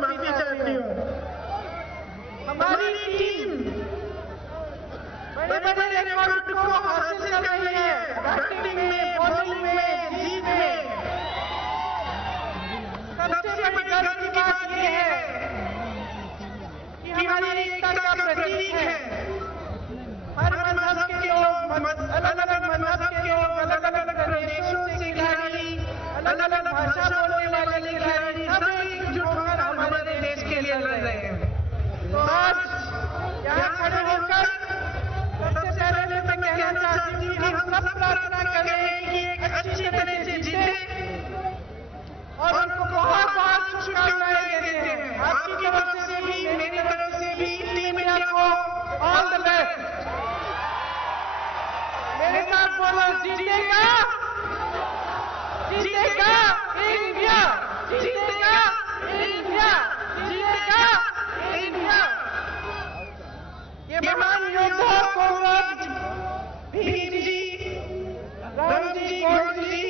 माफी चाहती हूँ। हमारी टीम बड़े बड़े रिकॉर्ड को हासिल कर रही है, बैटिंग में, बॉलिंग में, जीत में। सबसे बड़ी गर्व की बात यह है कि हमारी एकता का प्रतीक है। हर मजहब के लोग, अलग अलग मजहब के लोग, अलग अलग प्रदेशों से खिलाड़ी, अलग अलग भाषा बोलने वाले खिलाड़ी सब एकजुट होकर हमारे देश के लिए लड़ रहे हैं। तो आज यहाँ खड़े होकर सबसे पहले मैं कहना चाहती हूँ कि हम सब प्रार्थना कर रहे हैं कि एक अच्छी तरह से जीते और उनको बहुत बहुत शुभकामनाएं देते हैं। आपकी तरफ से भी, मेरी तरफ से भी टीम इंडिया को ऑल द बेस्ट। मेरे साथ बोलो, जीतेगा, जीतेगा इंडिया, जीतेगा इंडिया, जीतेगा इंडिया। ये महान योद्धा कॉमरेड भीम जी, रामजी गोंड जी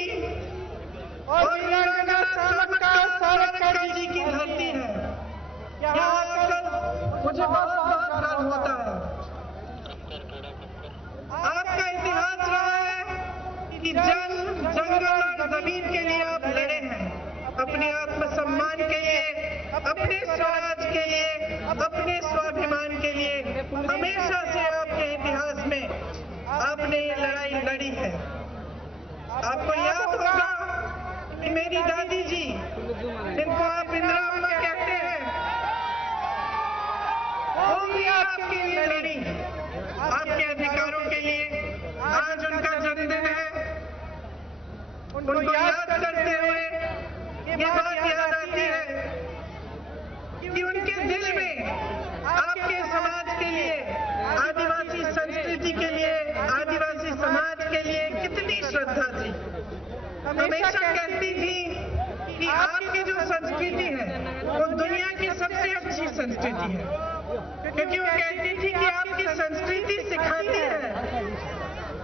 और वीरांगना सावरकर जी की धरती है। यहाँ आकर मुझे बहुत बहुत गर्व होता है। आपका इतिहास रहा है कि जल, जंगल, जमीन के लिए आप लड़े हैं, अपने आत्मसम्मान के लिए, अपने स्वराज के लिए, अपने स्वाभिमान के लिए। हमेशा से आपके इतिहास में आपने ये लड़ाई लड़ी है। आपको याद होगा कि मेरी दादी जी, जिनको आप इंदिरा अम्मा कहते हैं, वो भी आपके लिए लड़ी, आपके अधिकारों के लिए। आज उनका जन्मदिन है, उनको याद करते हुए ये बात याद आती है कि उनके दिल में आपके समाज के लिए, आदिवासी संस्कृति के लिए, आदिवासी समाज के लिए कितनी श्रद्धा थी। हमेशा कहती थी कि आपकी जो संस्कृति है वो दुनिया की सबसे अच्छी संस्कृति है, क्योंकि वो कहती थी कि आपकी संस्कृति सिखाती है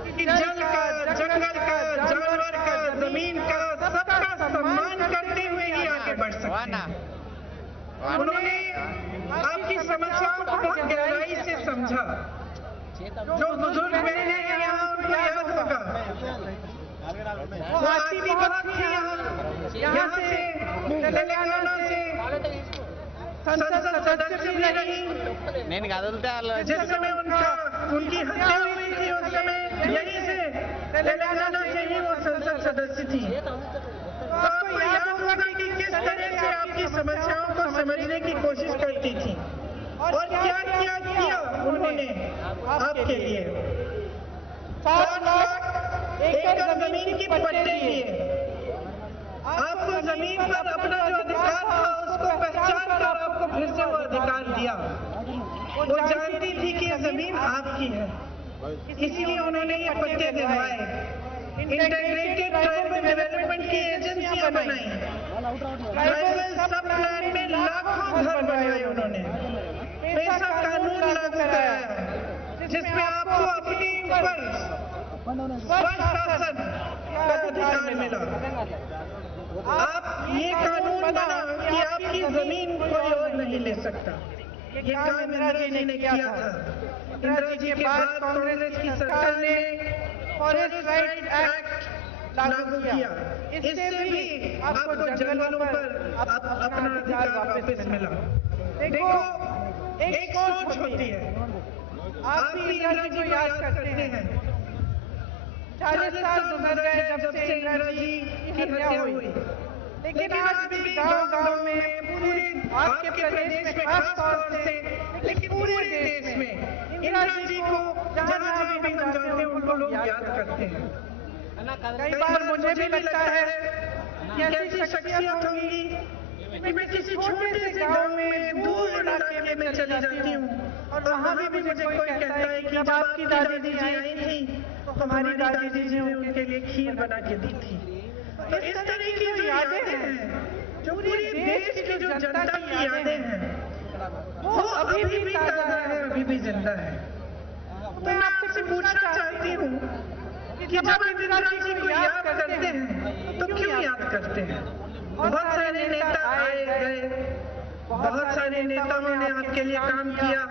कि जल का, जंगल का, जानवर का, जमीन का, सबका सम्मान करते हुए ही आगे बढ़ सकते हैं। उन्होंने आपकी समस्याओं को बहुत गहराई से समझा। जो बुजुर्ग बैठे हैं यहाँ, उनको याद होगा वो आती भी बहुत थी यहाँ से, तेलंगाना से संसद सदस्य भी रही। जिस समय उनकी हत्या हुई थी उस समय यहीं से, तेलंगाना से ही वो संसद सदस्य थी। आपको याद होगा कि किस तरह से आपकी समस्याओं को समझने की कोशिश करती थी और क्या क्या किया उन्होंने आपके लिए। 7 लाख एकड़ जमीन की पट्टे दिए, आपको जमीन पर अपना जो अधिकार था उसको पहचान कर आपको फिर से वो अधिकार दिया। वो जानती थी कि ये जमीन आपकी है, इसीलिए उन्होंने ये पट्टे दिलवाए। इंटीग्रेटेड ट्राइबल डेवलपमेंट की एजेंसियां बनाई, ट्राइबल सब प्लान में लाखों घर बनाए उन्होंने, पैसा कानून लागू कराया जिसमें आपको अपने ऊपर स्वशासन का अधिकार मिला। आप ये कानून बना कि आपकी जमीन कोई और नहीं ले सकता। ये काम इंदिरा जी ने किया था। इंदिरा जी के बाद कांग्रेस की सरकार ने फॉरेस्ट राइट एक्ट लागू किया। इससे भी आपको जंगलों पर अपना अधिकार वापस मिला। देखो, एक सोच होती है। आप भी इंदिरा जी को याद करते हैं। 40 साल गुजर गए जब से इंदिरा जी की हत्या हुई, लेकिन आज भी गांव-गांव में, पूरे आपके प्रदेश में खास तौर से, लेकिन पूरे देश में इंदिरा जी को जहाँ भी हम जाते हैं उनको लोग याद करते हैं। कई बार मुझे भी लगता है कि ऐसी शख्सियत होंगी कि मैं किसी छोटे से गांव में, दूर इलाके में चली जाती हूँ और वहाँ भी मुझे कोई कहता है कि जब आपकी दादी जी आई थी तो हमारी दादी जी ने उनके लिए खीर बना के दी थी। तो इस तरह की जो यादें हैं, जो पूरे देश की जो जनता की यादें हैं, वो अभी भी ताजा है, अभी भी जिंदा है। तो मैं आपसे पूछना चाहती हूँ कि जब इंदिरा जी को याद करते हैं तो क्यों याद करते हैं? बहुत सारे नेता आए गए, बहुत सारे नेताओं ने आपके लिए काम किया,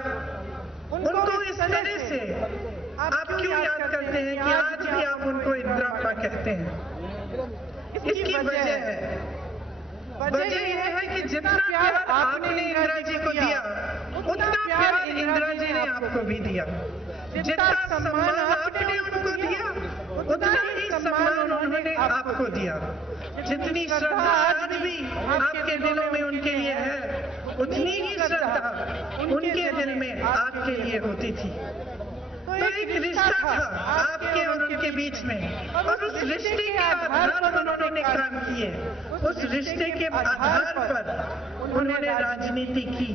उनको इस तरह से आप क्यों याद करते हैं कि आज भी आप उनको इंदिरा कहते हैं? इसकी वजह यह है कि जितना प्यार आपने इंदिरा जी को दिया, उतना प्यार इंदिरा जी ने आपको भी दिया। जितना सम्मान आपने उनको दिया, उतना ही सम्मान उन्होंने आपको दिया। जितनी श्रद्धा आज भी आपके दिलों में उनके लिए है, उतनी ही श्रद्धा उनके दिल में आपके लिए होती थी। तो एक रिश्ता था आपके और उनके बीच में, और उस रिश्ते के आधार पर उन्होंने काम किए, उस रिश्ते के आधार पर उन्होंने राजनीति की,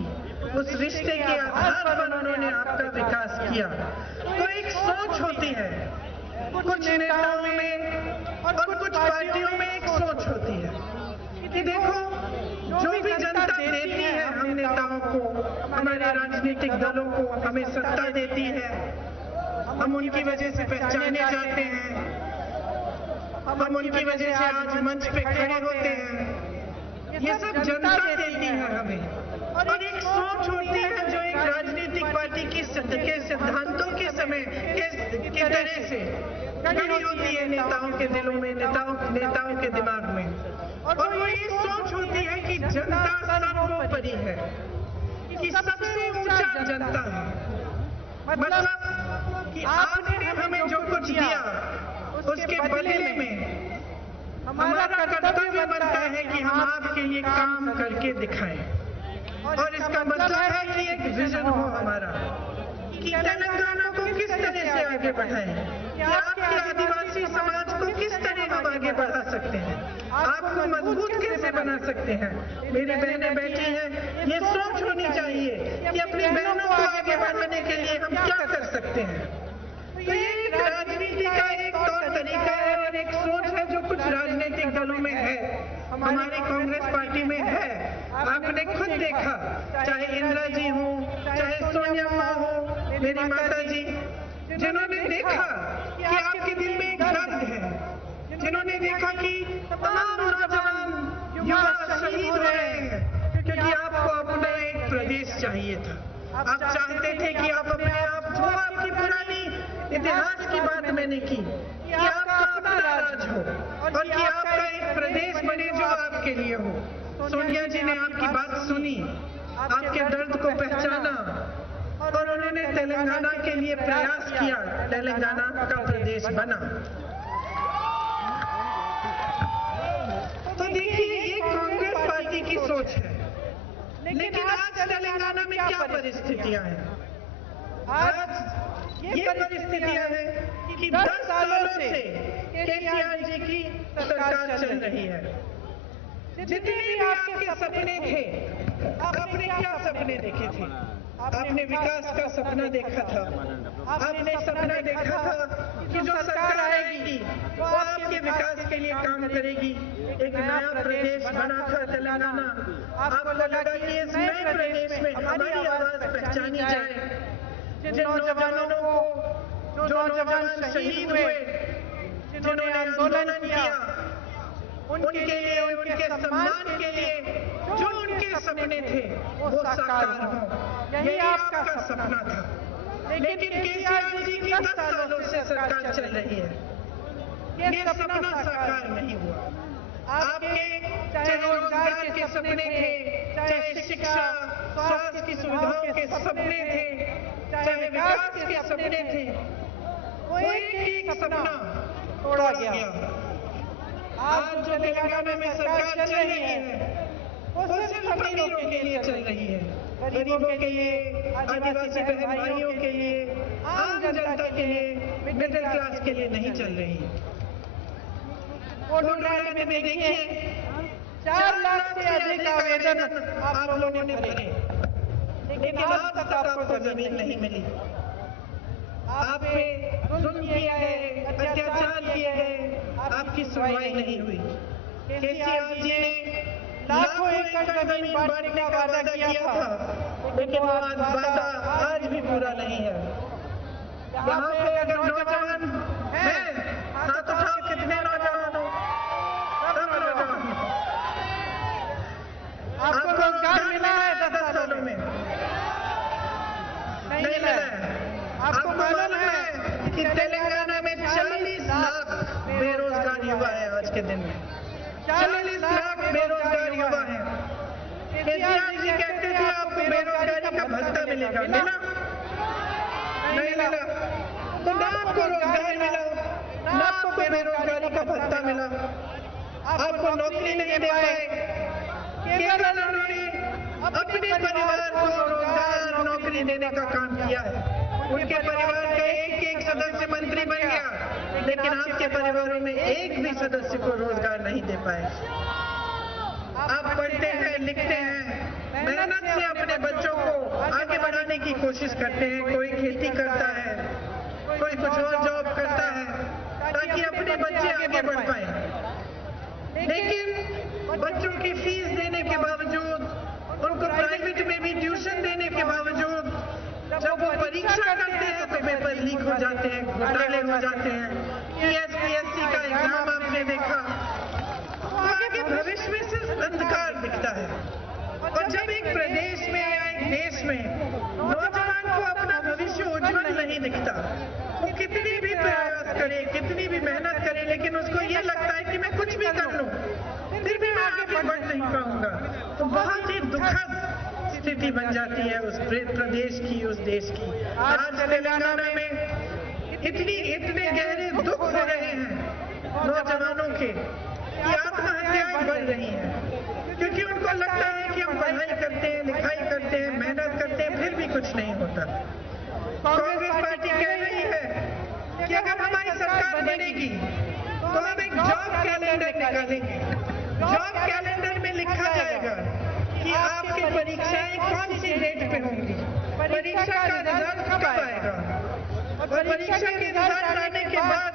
उस रिश्ते के आधार पर उन्होंने आपका विकास किया। तो एक सोच होती है कुछ नेताओं में और कुछ पार्टियों में, एक सोच होती है कि देखो, जो भी जनता देती है हम नेताओं को, हमारे राजनीतिक दलों को, हमें सत्ता देती है, हम उनकी वजह से पहचाने जाते हैं, हम उनकी वजह से आज मंच पे खड़े होते हैं। ये सब जनता देती है हमें। और एक सोच होती है जो एक राजनीतिक पार्टी के सिद्धांतों के समय के तरह से खड़ी होती है नेताओं के दिलों में, नेताओं के दिमाग में। और वो ये सोच होती है कि जनता सर्वोपरि है, कि सबसे ऊंचा जनता है। मतलब कि आपने हमें जो कुछ दिया, उसके बदले में हमारा कर्तव्य बनता है कि हम आपके लिए काम करके दिखाएं। और इसका मतलब है कि एक विजन हो हमारा, कि तेलंगाना को किस तरह से आगे बढ़ाएं, कि आपके आदिवासी समाज को किस तरह हम आगे बढ़ा सकते हैं, आपको मजबूत कैसे बना सकते हैं। मेरी बहनें बैठी हैं, ये सोच होनी चाहिए कि अपनी बहनों को आगे बढ़ाने के लिए हम क्या कर सकते हैं। तो ये एक राजनीति का एक तौर तरीका है और एक सोच है जो कुछ राजनीतिक दलों में है, हमारी कांग्रेस पार्टी में है। आपने खुद देखा, चाहे इंदिरा जी हो, चाहे सोनिया हो, मेरी माता जी, जिन्होंने देखा कि आपके दिल में एक दर्द है, जिन्होंने देखा कि तमाम नौजवान युवा शहीद हो रहे हैं, क्योंकि आपको अपना एक प्रदेश चाहिए था। आप चाहते थे कि आप अपने आप, जो आपकी पुरानी इतिहास की बात मैंने की, कि आपका अपना राज हो और कि आपका एक प्रदेश बने जो आपके लिए हो। सोनिया जी ने आपकी बात सुनी, आपके दर्द को पहचाना और उन्होंने तेलंगाना के लिए प्रयास किया, तेलंगाना का प्रदेश बना। तो देखिए, ये कांग्रेस पार्टी की सोच है। लेकिन आज तेलंगाना में क्या परिस्थितियां हैं? आज ये परिस्थितियां हैं कि 10 सालों से केसीआर जी की सरकार चल रही है। जितने भी आपके सपने थे, आपने क्या सपने देखे थे? आपने विकास का सपना देखा था, आपने सपना देखा था कि जो सरकार आएगी वो आपके विकास के लिए काम करेगी। एक नया प्रदेश बना था तेलंगाना, आपको लगा कि इस नए प्रदेश में हमारी आवाज पहचानी जाए। जिन नौजवानों को, जो नौजवान शहीद हुए, जिन्होंने आंदोलन किया, उनके लिए, उनके सम्मान के लिए जो उनके सपने थे वो साकार हों, यही आपका सपना था। लेकिन केसीआर जी की 10 सालों से सरकार चल रही है, ये सपना साकार नहीं हुआ। आपके चाहे रोजगार के सपने थे, चाहे शिक्षा, स्वास्थ्य की सुविधाओं के सपने थे, चाहे विकास के सपने थे, वो एक सपना तोड़ा गया। आज जो तेलंगाना में सरकार चल रही है, वो सिर्फ अमीरों के लिए चल रही है, गरीबों के लिए, आदिवासी बहन भाइयों के लिए, आम जनता के लिए, मिडिल क्लास के लिए नहीं चल रही है। वोट में देखिए, 4 लाख से अधिक आवेदन आप लोगों ने भरे, लेकिन आज तक आपको जमीन नहीं मिली। आप पे जुल्म किया है, अत्याचार किया है, आपकी सुनवाई नहीं हुई। केसीआर जी ने लाखों एकड़ जमीन बांटने का वादा किया था, लेकिन वो वादा आज भी पूरा नहीं है। यहाँ पे अगर नौजवान हैं, हाथ उठाओ, कितने नौजवान हो? सब नौजवान। आपको रोजगार मिला है? के दिन में 40 लाख बेरोजगार युवा हैं। केसीआर जी कहते थे आपको बेरोजगारी का भत्ता मिलेगा, मिला? नहीं मिला। तो ना आपको रोजगार मिला, ना आपको बेरोजगारी का भत्ता मिला, आपको नौकरी नहीं दे पाए। केवल उन्होंने अपने परिवार को रोजगार नौकरी देने का काम किया है। उनके परिवार का एक सदस्य मंत्री बन गया, लेकिन आपके परिवारों में एक भी सदस्य को रोजगार नहीं दे पाए। आप पढ़ते हैं, लिखते हैं, मेहनत से अपने बच्चों को आगे बढ़ाने की कोशिश करते हैं। कोई खेती करता है, कोई कुछ और जॉब करता है ताकि अपने बच्चे आगे बढ़ पाए। लेकिन बच्चों की फीस देने के बावजूद, उनको प्राइवेट में भी ट्यूशन देने के बावजूद, जब वो परीक्षा करते हैं तो पेपर लीक हो जाते हैं, घोटाले हो जाते हैं। टीएसपीएससी का एग्जाम आपने देखा, आगे भविष्य में सिर्फ अंधकार दिखता है। और जब एक प्रदेश में या एक देश में नौजवान को अपना भविष्य उज्जवल नहीं दिखता, वो कितनी भी प्रयास करे, कितनी भी मेहनत करे, लेकिन उसको ये लगता है कि मैं कुछ भी कर लूं फिर भी मैं आगे बढ़ नहीं पाऊंगा, तो बहुत ही दुखद स्थिति बन जाती है उस प्रदेश की, उस देश की। आज तेलंगाना में इतने गहरे दुख हो रहे हैं नौजवानों के कि आत्महत्याएं बढ़ रही हैं, क्योंकि उनको लगता है कि हम पढ़ाई करते हैं, लिखाई करते हैं, मेहनत करते हैं, फिर भी कुछ नहीं होता। कांग्रेस पार्टी कह रही है कि अगर हमारी सरकार बनेगी तो हम एक जॉब कैलेंडर निकालेंगे। जॉब कैलेंडर में लिखा जाएगा कि आपकी परीक्षाएं कौन सी डेट पे होंगी, परीक्षा का रिजल्ट कब आएगा, और परीक्षा के रिजल्ट आने के बाद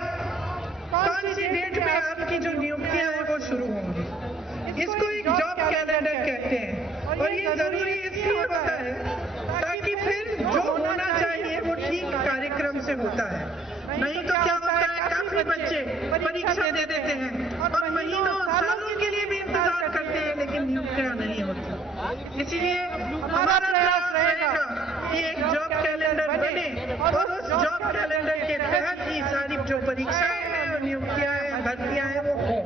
कौन सी डेट पे आपकी जो नियुक्तियां हैं वो शुरू होंगी। इसको एक जॉब कैलेंडर कहते हैं। और ये जरूरी इसलिए होता है ताकि फिर जो होना चाहिए वो ठीक कार्यक्रम से होता है। नहीं तो क्या होता है, काफी बच्चे परीक्षा दे देते हैं और महीनों सालों के लिए भी इंतजार करते हैं, लेकिन नियुक्तियां नहीं होती। इसीलिए हमारा प्रयास रहेगा कि एक जॉब कैलेंडर बने और उस जॉब कैलेंडर के तहत ही सारी जो परीक्षाएं हैं, नियुक्तियां हैं, भर्तियां हैं वो हो।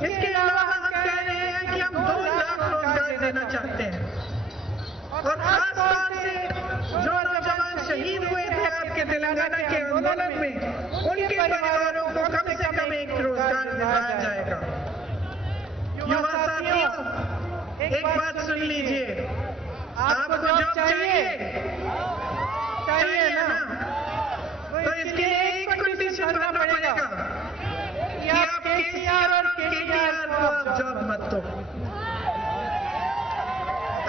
इसके अलावा हम कह रहे हैं कि हम 2 लाख रोजगार देना चाहते हैं, और खास तौर से जो नौजवान शहीद हुए थे आपके तेलंगाना के आंदोलन में, उनके परिवारों को कम से कम एक रोजगार दिलाया जाएगा। युवा साथियों, एक बात सुन लीजिए, आपको जॉब चाहिए ना, तो इसके लिए एक कंडीशन भरना पड़ेगा कि आप केसीआर और केटीआर को आप जॉब मत दो।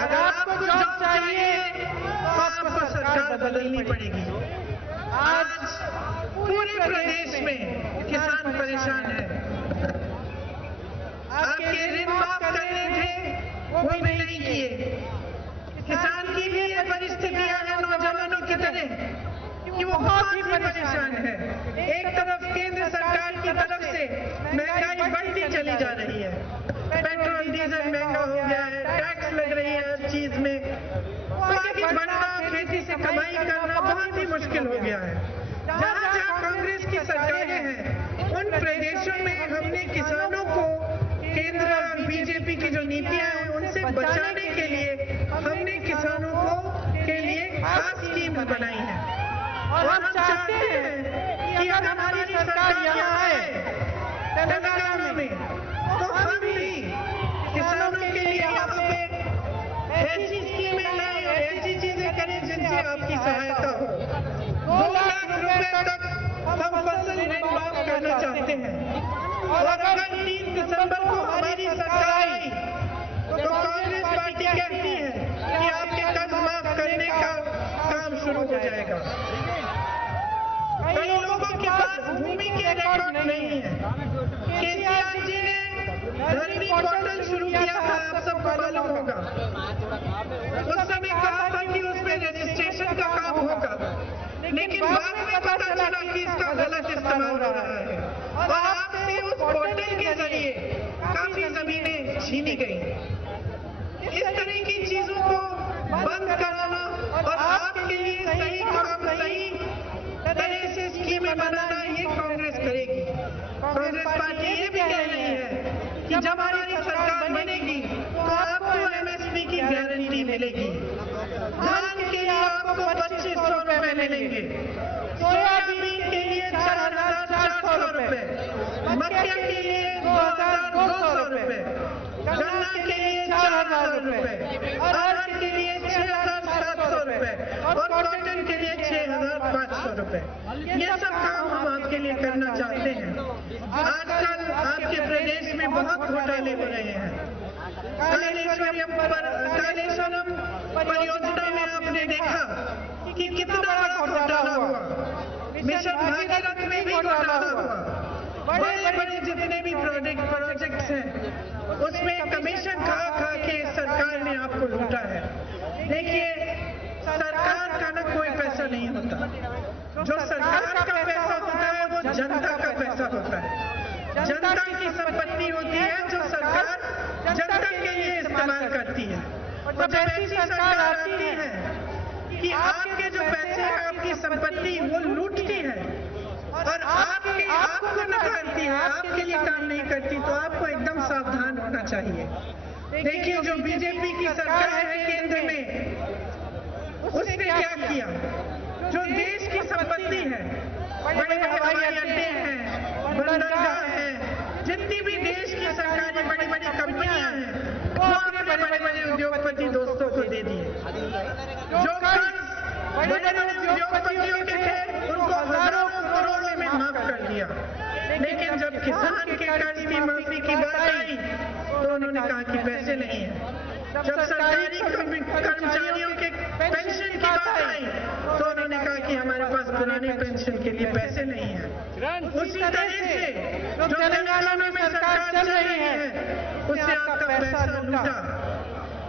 अगर आपको जॉब चाहिए तो आपको सरकार बदलनी पड़ेगी। आज पूरे प्रदेश में किसान परेशान है। आपके ऋण माफ करने थे वो भी नहीं किए। किसान की भी ये परिस्थितियां हैं नौजवानों की तरह कि वो बहुत ही परेशान है। एक तरफ केंद्र सरकार की तरफ से महंगाई बढ़ती चली जा रही है, पेट्रोल डीजल महंगा हो गया है, टैक्स लग रही है हर चीज में, आगे बढ़ना, खेती से कमाई करना बहुत ही मुश्किल हो गया है। जहाँ जहाँ कांग्रेस की सरकारें हैं, उन प्रदेशों में हमने किसानों को केंद्र और बीजेपी की जो नीतियां हैं उनसे बचाने के लिए हमने किसानों को के लिए खास स्कीम बनाई है। और हम चाहते हैं कि अगर हमारी सरकार यहाँ आए तेलंगाना में, तो हम भी किसानों के लिए यहाँ पे ऐसी स्कीमें लाएं और ऐसी चीजें करें जिनसे आपकी सहायता हो। 2 लाख रुपए तक हम फसल ऋण माफ करना चाहते हैं। और अगर 3 दिसंबर को हमारी सरकार आई तो कांग्रेस पार्टी कहती है कि आपके कर्ज माफ करने का काम शुरू हो जाएगा। कई लोगों के पास भूमि के रिकॉर्ड नहीं है। केसीआर जी ने धरनी पोर्टल शुरू किया था, आप सबको मालूम होगा। उस समय कहा था कि उसमें रजिस्ट्रेशन का काम होगा, लेकिन बाद में पता चला कि इसका गलत इस्तेमाल हो रहा है और आपसे उस पोर्टल के जरिए काफी जमीनें छीनी गई। इस तरह की चीजों को बंद कराना और आपके लिए सही काम सही तरह से स्कीमें बनाना, ये कांग्रेस करेगी। कांग्रेस पार्टी ये भी कह जब हमारी सरकार बनेगी तो आपको MSP की गारंटी मिलेगी। धान के लिए आपको 2500 रुपए मिलेंगे, सोयाबीन के लिए 4400 रुपए, मक्के के लिए 2200 रुपए, गन्ना के लिए 4000 रुपए, अरहर के लिए 6700 रुपए और कॉटन के लिए 6500 रुपए। ये सब काम हम आपके लिए करना चाहते हैं। आजकल आपके प्रदेश में बहुत घोटाले हो रहे हैं। कालेश्वरम परियोजना में आपने देखा कि कितना बड़ा घोटाला हुआ। मिशन भागीरथ में भी घोटाला हुआ। बड़े बड़े जितने भी प्रोजेक्ट्स हैं उसमें कमीशन खा के सरकार ने आपको लूटा है। देखिए, सरकार का ना कोई पैसा नहीं होता। जो सरकार का पैसा होता है वो जनता का पैसा होता है। जनता की संपत्ति होती है जो सरकार जनता के लिए इस्तेमाल करती है। और जब ऐसी सरकार आती है कि आपके जो पैसे हैं, आपकी संपत्ति वो लूटती है और आपको निकालती है, आपके लिए काम नहीं करती, तो आपको एकदम सावधान होना चाहिए। देखिए, जो बीजेपी की सरकार है केंद्र में, उसने क्या किया? जो देश की संपत्ति है, बड़े हवाई अड्डे हैं, बंदरगाह है, जितनी भी देश की सरकारी बड़ी बड़ी कंपनियां हैं, वो अपने बड़े बड़े उद्योगपति दोस्तों को दे दिए। जो कर्ज बड़े बड़े उद्योगपतियों के थे उनको हजारों करोड़ों में माफ कर दिया। लेकिन जब किसान के कर्ज की माफी की बात आई तो उन्होंने कहा कि पैसे नहीं है। जब सरकारी कर्मचारियों के पेंशन की बात आई तो उन्होंने कहा कि हमारे पास पुराने पेंशन के लिए पैसे नहीं है। उसी तरह से जो तेलंगाना में सरकार चल रही है उससे आपका पैसा लूटा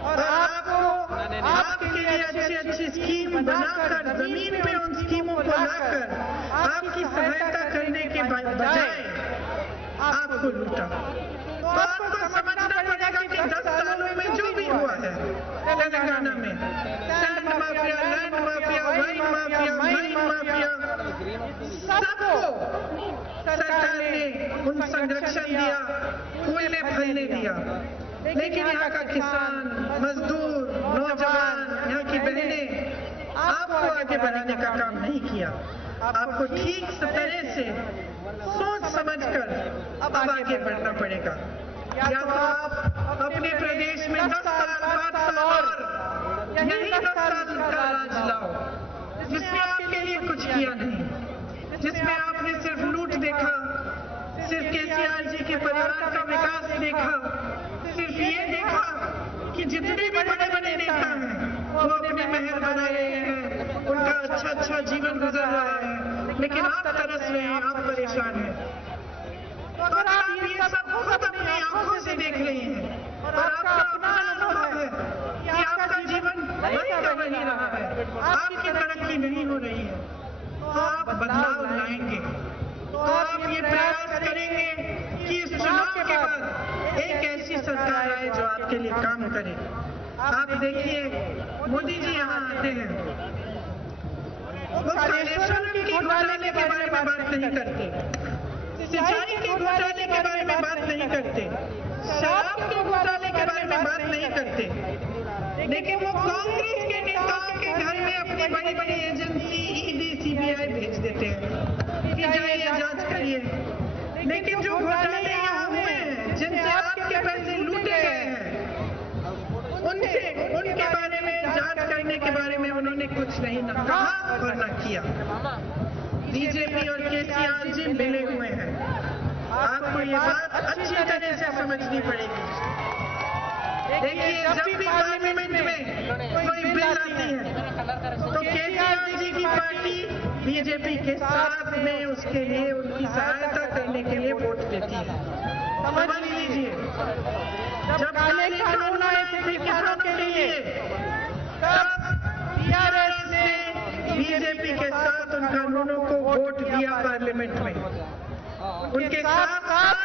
और आपके लिए अच्छी स्कीम बनाकर जमीन पे उन स्कीमों को लाकर आपकी सहायता करने के बजाय आपको लूटा। तो आपको समझना पड़ेगा कि 10 सालों में जो भी हुआ है तेलंगाना में, sand mafia, land mafia, wine mafia, mine mafia, सबको सरकार ने उन संरक्षण दिया, फूलने फलने दिया। लेकिन यहाँ का किसान, मजदूर, नौजवान, यहाँ की बहनें आपको आगे बढ़ाने का काम नहीं किया। आपको ठीक तरह से सोच समझकर अब आगे बढ़ना पड़ेगा। या तो आप अपने प्रदेश में 10 साल, 5 साल और यही 10 साल का राज लाओ, जिसमें आपके लिए कुछ किया नहीं, जिसमें आपने सिर्फ लूट देखा, सिर्फ केसीआर जी के परिवार का विकास देखा, सिर्फ ये देखा कि जितने भी बड़े बड़े नेता हैं वो अपने महल बना रहे हैं, उनका अच्छा जीवन गुजर रहा है, लेकिन आप तरस रहे हैं, आप परेशान हैं। और आप ये सब खुद अपनी आंखों से देख रहे हैं और आपका अपना अनुभव है कि आपका जीवन वही का वही रहा है, आपकी तरक्की नहीं हो रही है। तो आप बदलाव लाएंगे, तो आप ये प्रयास करेंगे कि इस चुनाव के बाद एक ऐसी सरकार आए जो आपके लिए काम करे। आप देखिए, मोदी जी यहाँ आते हैं, वो कालेश्वरम के घोटाले के बारे में बात नहीं करते, सिंचाई के घोटाले के बारे में बात नहीं करते, शराब के घोटाले के बारे में बात नहीं करते, लेकिन वो कांग्रेस के नेताओं के घर में अपनी बड़ी बड़ी एजेंसी ईडी, सीबीआई भेज देते हैं कि जाइए जांच करिए। लेकिन जो घोटाले यहाँ हुए हैं, जिनसे आपके पैसे लूटे गए हैं, उनके बारे में जांच करने के बारे में उन्होंने कुछ नहीं न कहा और न किया। बीजेपी और केसीआर जी मिले हुए हैं। आपको ये बात अच्छी तरह से समझनी पड़ेगी। देखिए, जब भी पार्लियामेंट में कोई बिल आती है तो केसीआर जी की पार्टी बीजेपी के साथ में उसके लिए उनकी सहायता करने के लिए वोट देती है। समझ लीजिए, जब काले कानून आए थे किसानों के लिए, तब टीआरएस ने बीजेपी के साथ उन कानूनों को वोट दिया पार्लियामेंट में। उनके साथ साथ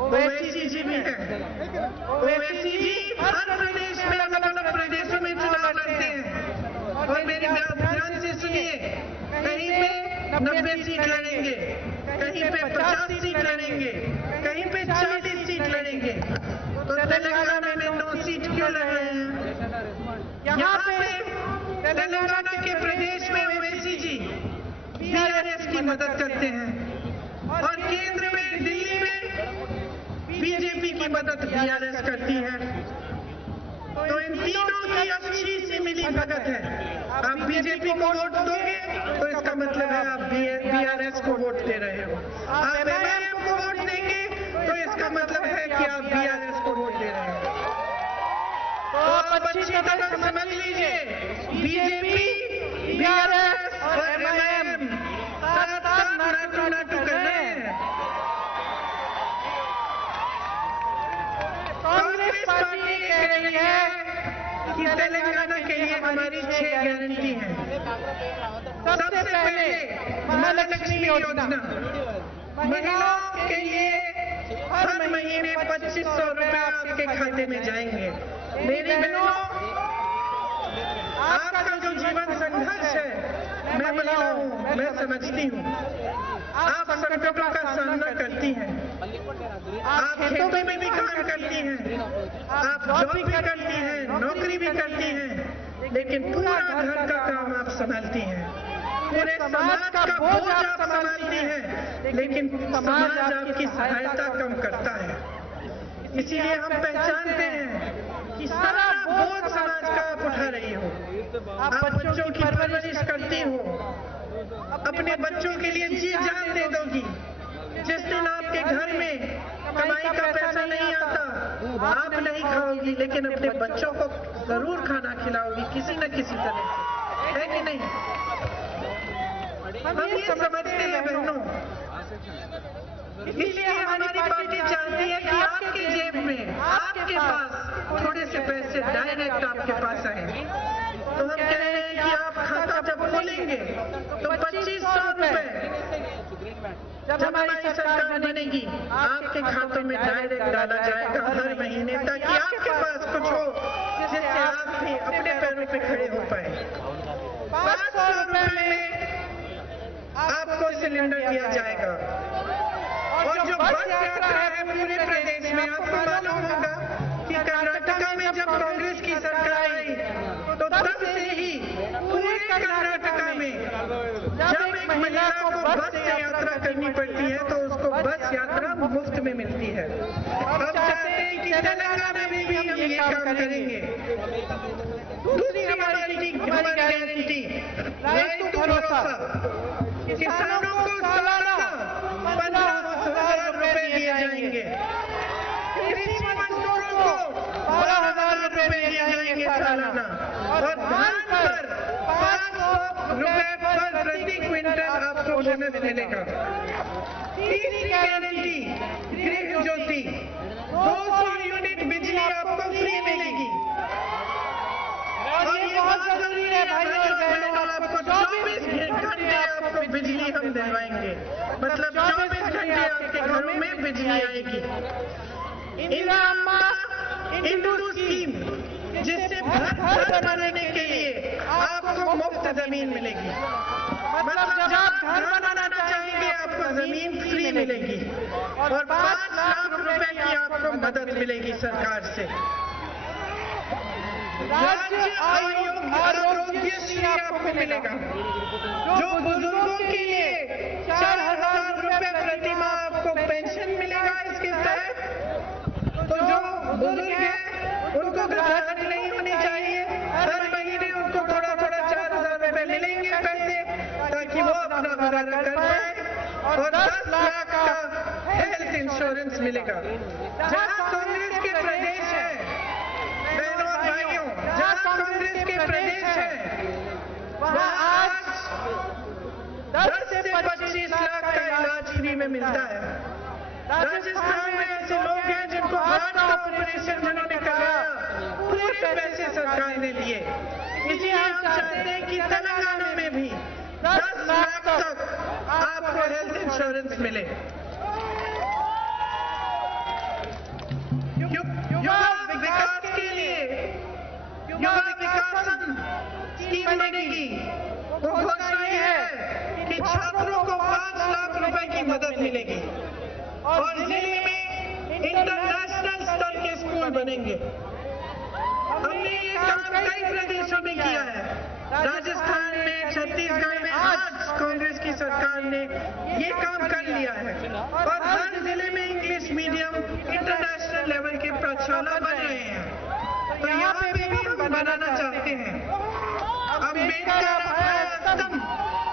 ओवैसी जी भी हैं। ओवैसी जी हर प्रदेश में, अलग अलग प्रदेशों में चुनाव लड़ते हैं। और मेरी बात ध्यान से सुनिए, कहीं पे 90 सीट लड़ेंगे, कहीं पे 50 सीट लड़ेंगे, कहीं पे 40 सीट लड़ेंगे। तो तेलंगाना में 9 सीट क्यों लड़ रहे हैं? यहाँ पे तेलंगाना के प्रदेश में ओवैसी जी बीआरएस की मदद करते हैं और केंद्र में दिल्ली में बीजेपी की मदद बीआरएस करती है। तो इन तीनों की अच्छी सी मिली भगत है। आप बीजेपी को वोट दोगे तो इसका मतलब है आप बीआरएस को वोट दे रहे हो। आप एमआईएम को वोट देंगे तो इसका मतलब है कि आप बीआरएस को वोट दे रहे हो। तो आप अच्छी तरह समझ लीजिए, बीजेपी, बीआरएस और एमआईएम साथ नाटू कर रहे हैं। कांग्रेस पार्टी कह रही है कि तेलंगाना के लिए हमारी 6 गारंटी है। सबसे पहले महालक्ष्मी योजना, महिलाओं के लिए हर महीने 2500 रुपए आपके खाते में जाएंगे। मेरी बहनों, आपका जो जीवन संघर्ष है, मैं महिला हूँ, मैं समझती हूँ। आप संकटों का सामना करती हैं, आप खेतों में भी काम करती हैं, आप जॉब भी करती हैं, नौकरी भी करती हैं, लेकिन पूरा घर का काम आप संभालती हैं, पूरे समाज का बोझ आप संभालती हैं, लेकिन समाज आपकी सहायता कम करता है। इसीलिए हम पहचानते हैं कि सारा बोझ समाज का आप उठा रही हो। आप बच्चों की परवरिश करती हो, अपने बच्चों के लिए जी जान दे दोगी। जिस दिन आपके घर में कमाई का पैसा नहीं आता, आप नहीं खाओगी, लेकिन अपने बच्चों को जरूर खाना खिलाओगी किसी न किसी तरह से, है कि नहीं? हम ये समझते हैं बहनों, इसलिए हमारी पार्टी चाहती है कि आपके जेब में, आपके पास थोड़े से पैसे डायरेक्ट आपके पास आए। तो हम कह रहे हैं कि आप खाता जब खोलेंगे तो 2500 रुपए जब हमारी सरकार बनेगी आपके खातों में डायरेक्ट डाला जाएगा हर महीने, ताकि आपके पास कुछ हो जिससे आप भी अपने पैरों पे खड़े हो पाए। 500 रुपए में आपको सिलेंडर दिया जाएगा। और जो बस यात्रा है पूरे प्रदेश में, आपको मालूम होगा कि कर्नाटका में जब कांग्रेस की सरकार आई तो तब से ही पूरे कर्नाटका में जब एक महिला को बस से यात्रा करनी पड़ती है तो उसको बस यात्रा मुफ्त में मिलती है। हम चाहते हैं कि तेलंगाना में भी हम ये काम करेंगे। दूसरी हमारी गारंटी, राइट टू भरोसा। किसानों को सालाना 15,000 रुपए दिए जाएंगे, कृषि मजदूरों को 12,000 रुपए दिए जाएंगे सालाना, और धान पर 500 रुपए पर प्रति क्विंटल आपको बोनस मिलेगा। तीसरी गारंटी, गृह ज्योति, 200 यूनिट बिजली आपको फ्री मिलेगी। और ये बहुत जरूरी है भाइयों और बहनों, आपको 24 घंटे आपको बिजली हम दिलवाएंगे, मतलब 24 घंटे आपके घरों में बिजली आएगी। इंदिरा अम्मा इंदू स्कीम, जिससे घर बनाने के लिए आपको मुफ्त जमीन मिलेगी, मतलब जब आप घर बनाना चाहेंगे आपको जमीन फ्री मिलेगी, और 5 लाख रुपए की आपको मदद मिलेगी सरकार से। राज्य आरोग्यश्री आपको मिलेगा, जो बुजुर्गों के लिए 4,000 रुपए प्रति माह आपको पेंशन मिलेगा। इसके तहत तो जो बुजुर्ग हैं उनको घबराहट नहीं होनी चाहिए, हर महीने उनको थोड़ा 4,000 रुपए मिलेंगे पैसे, ताकि वो अपना गुजारा कर पाए। और 10 लाख का हेल्थ इंश्योरेंस मिलेगा। जहाँ कांग्रेस के प्रदेश है बहनों और भाइयों, जहाँ कांग्रेस के प्रदेश है वहाँ आज 10 से 25 लाख का इलाज फ्री में मिलता है। राजस्थान में ऐसे लोग हैं जिनको हार्ट का ऑपरेशन जिन्होंने कराया, पूरे पैसे सरकार ने दिए। इसलिए हम चाहते हैं कि तेलंगाना में भी 10 लाख तक आपको हेल्थ इंश्योरेंस मिले। युवा विकास के लिए युवा विकासन स्कीम बनेगी। वो घोषणा है कि छात्रों मदद मिलेगी और जिले में इंटरनेशनल स्तर के स्कूल बनेंगे। हमने ये काम कई प्रदेशों में किया है, राजस्थान में, छत्तीसगढ़ में। आज कांग्रेस की सरकार ने ये काम कर लिया है और हर जिले में इंग्लिश मीडियम इंटरनेशनल लेवल के पाठशाला बन रहे हैं। तो यहाँ पे भी हम बनाना चाहते हैं। अम्बेडकर आश्रम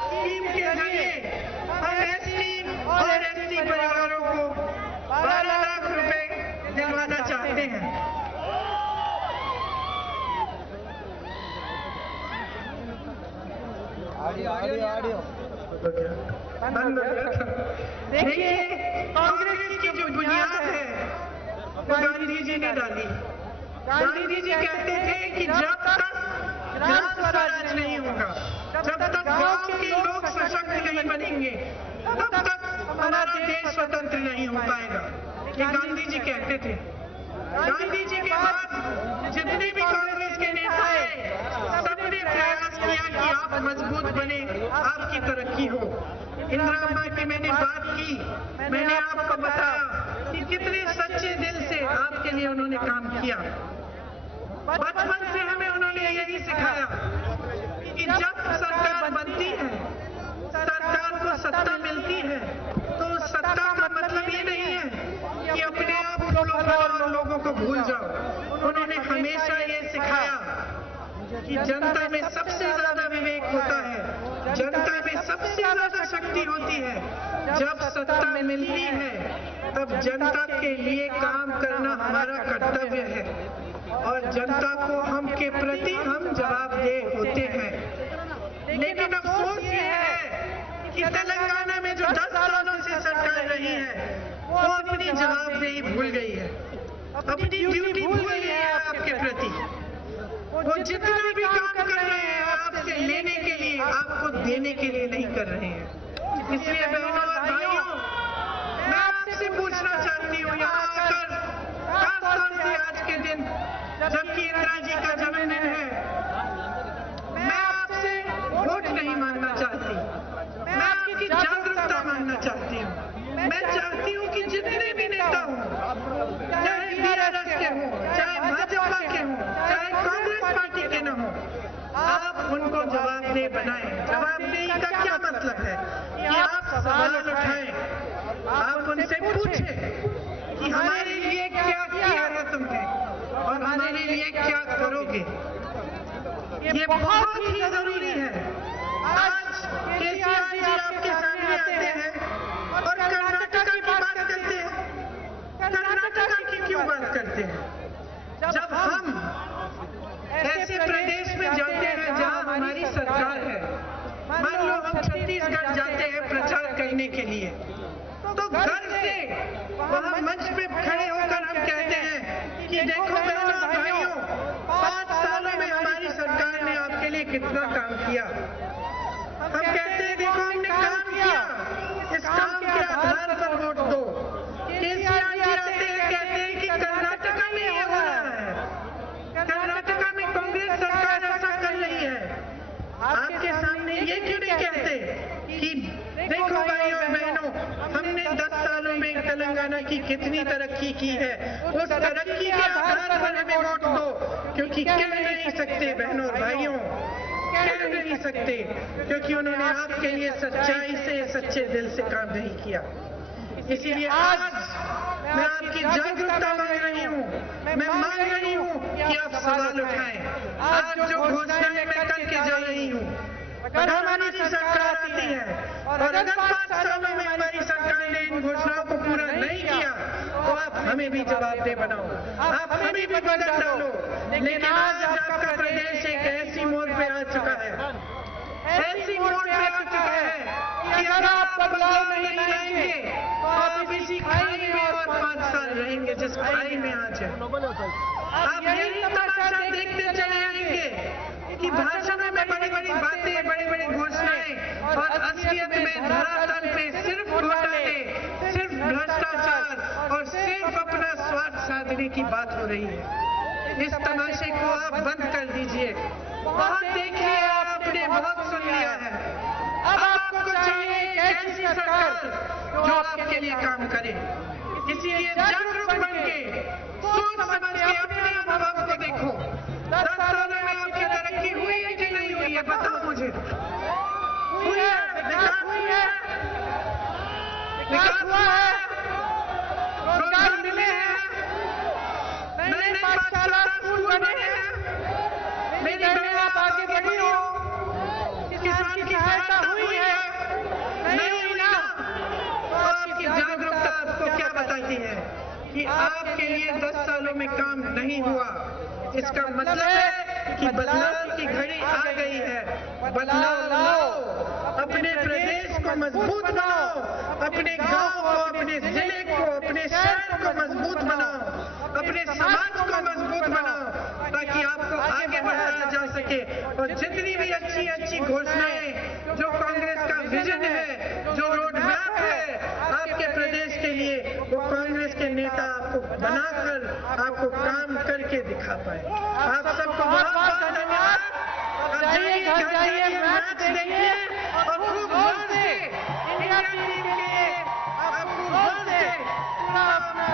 स्कीम के जरिए हम एसटी और एसटी परिवारों को 12 लाख रुपए दिलवाना चाहते हैं। देखिए, कांग्रेस की जो बुनियाद है वो गांधी जी ने डाली। गांधी जी कहते थे कि जब तक ग्राम स्वराज नहीं होगा, जब तक गांव के लोग सशक्त नहीं बनेंगे, तब तक हमारा देश स्वतंत्र नहीं हो पाएगा। ये गांधी जी कहते थे। गांधी जी के बाद जितने भी कांग्रेस के नेता आए, सबने प्रयास किया कि आप मजबूत बने, आपकी तरक्की हो। इंदिरा अम्मा की मैंने बात की, मैंने आपको बताया कि कितने सच्चे दिल से आपके लिए उन्होंने काम किया। बचपन से हमें उन्होंने यही सिखाया कि जब सरकार बनती है, सरकार को सत्ता मिलती है, तो सत्ता का मतलब ये नहीं है कि अपने आप को और लोगों को भूल जाओ। उन्होंने हमेशा ये सिखाया कि जनता में सबसे ज्यादा विवेक होता है, जनता में सबसे ज्यादा शक्ति होती है। जब सत्ता मिलती है तब जनता के लिए काम करना हमारा कर्तव्य है और जनता को हम के प्रति हम जवाबदेह होते हैं। लेकिन अफसोस ये है कि तेलंगाना में जो 10 सालों से सरकार रही है वो अपनी जवाबदेही भूल गई है, अपनी ड्यूटी भूल गई है आपके प्रति। वो जितना भी काम कर रहे हैं आपसे लेने के लिए, आपको देने के लिए नहीं कर रहे हैं। इसलिए बहनों और भाइयों, मैं आपसे पूछना चाहती हूँ, यहाँ आकर खासतौर से आज के दिन जबकि इंदिरा जी का जन्मदिन है, मैं आपसे वोट नहीं मांगना चाहती, मैं आपकी जागरूकता मांगना चाहती हूँ। मैं चाहती हूँ कि जितने भी नेता हों, चाहे बीआरएस के हों, चाहे भाजपा के हों, चाहे कांग्रेस पार्टी के न हों, आप उनको जवाबदेह बनाएं। जवाबदेही का क्या मतलब है कि आप सवाल उठाएं, आप उनसे पूछें कि हमारे लिए क्या किया है तुमने और हमारे लिए क्या करोगे। ये बहुत ही जरूरी है। आज केसीआर जी आपके सामने आते हैं और कर्नाटक की बात करते हैं। कर्नाटक की क्यों बात करते हैं? जब हम ऐसे प्रदेश में जाते हैं जहां हमारी सरकार है, मान लो हम छत्तीसगढ़ जाते हैं प्रचार करने के लिए, तो घर से वहां मंच पे खड़े होकर हम कहते हैं कि देखो बहनों और भाइयों, 5 सालों में हमारी सरकार ने आपके लिए कितना काम किया। हम कहते हैं देखो हमने काम किया, इस काम के आधार पर वोट दो। केसीआर जी आते हैं, कहते हैं कि कर्नाटक में ये हो रहा है, कर्नाटक में कांग्रेस सरकार ऐसा कर रही है। आपके सामने ये क्यों नहीं कहते कि देखो भाइयों और बहनों, हमने 10 सालों में तेलंगाना की कितनी तरक्की की है, उस तरक्की के आधार पर हमें वोट दो। क्योंकि कह नहीं सकते बहनों और भाइयों, कह नहीं सकते, क्योंकि उन्होंने आपके लिए सच्चाई से, सच्चे दिल से काम नहीं किया। इसीलिए आज मैं आपकी जागरूकता मांग रही हूँ, मैं मांग रही हूँ कि आप सवाल उठाएं। आज जो घोषणाएं मैं करके जा रही हूँ, अगर हमारी सरकार आती है और अगर 5 सालों में हमारी सरकार ने इन घोषणाओं को पूरा नहीं किया, तो आप हमें भी जवाबदेह बनाओ, आप हमें भी बदल डालो। लेकिन आज आपका प्रदेश एक ऐसी मोड़ पे आ चुका है, ऐसी मोड़ पे आ चुका है कि अगर आप बदलाव नहीं लाएंगे तो आप इसी खाई में और 5 साल रहेंगे जिस खाई में आज है। आप यही तमाशा देखते चले आएंगे कि भाषणों में बड़ी बड़ी बातें, बड़ी बड़ी घोषणाएं और असलियत में धरातल पे सिर्फ घोटाले, सिर्फ भ्रष्टाचार और सिर्फ अपना स्वार्थ साधने की बात हो रही है। इस तमाशे को आप बंद कर दीजिए। बहुत देख लिया आपने, बहुत सुन लिया है। अब आपको चाहिए एक ऐसी सरकार जो आपके लिए काम करे। इसीलिए जागरूक बन के सोच समझ के अपने अनुभव को देखो। 10 सालों में आपकी तरक्की हुई है कि नहीं हुई है, बताओ मुझे। हुई है, विकास हुई है, विकास हुआ है, रोजगार मिले हैं, नए पाठशाला स्कूल बने हैं, मेरी बहन आप आगे बढ़ी हो, किसान की सहायता हुई है, नहीं हुई ना? तो आपकी जागरूकता आपको क्या बताती है कि आपके लिए 10 सालों में काम नहीं हुआ। इसका मतलब है कि बदलाव की घड़ी आ गई है। बदलाव लाओ, अपने प्रदेश को मजबूत बनाओ, अपने गांव को, अपने जिले को, अपने शहर को मजबूत बनाओ, अपने समाज को मजबूत बनाओ, ताकि आपको आगे बढ़ाया जा सके। और जितनी भी अच्छी अच्छी घोषणाएं जो कांग्रेस का विजन है, जो रोड मैप है आपके प्रदेश के लिए, वो कांग्रेस के नेता आपको बनाकर आपको काम करके दिखा पाए। आप सबको बहुत बहुत धन्यवाद। जाइए घर जाइए, मैच देखिए और खूब जोर से इंडिया टीम के लिए आप खूब जोर से पूरा अपना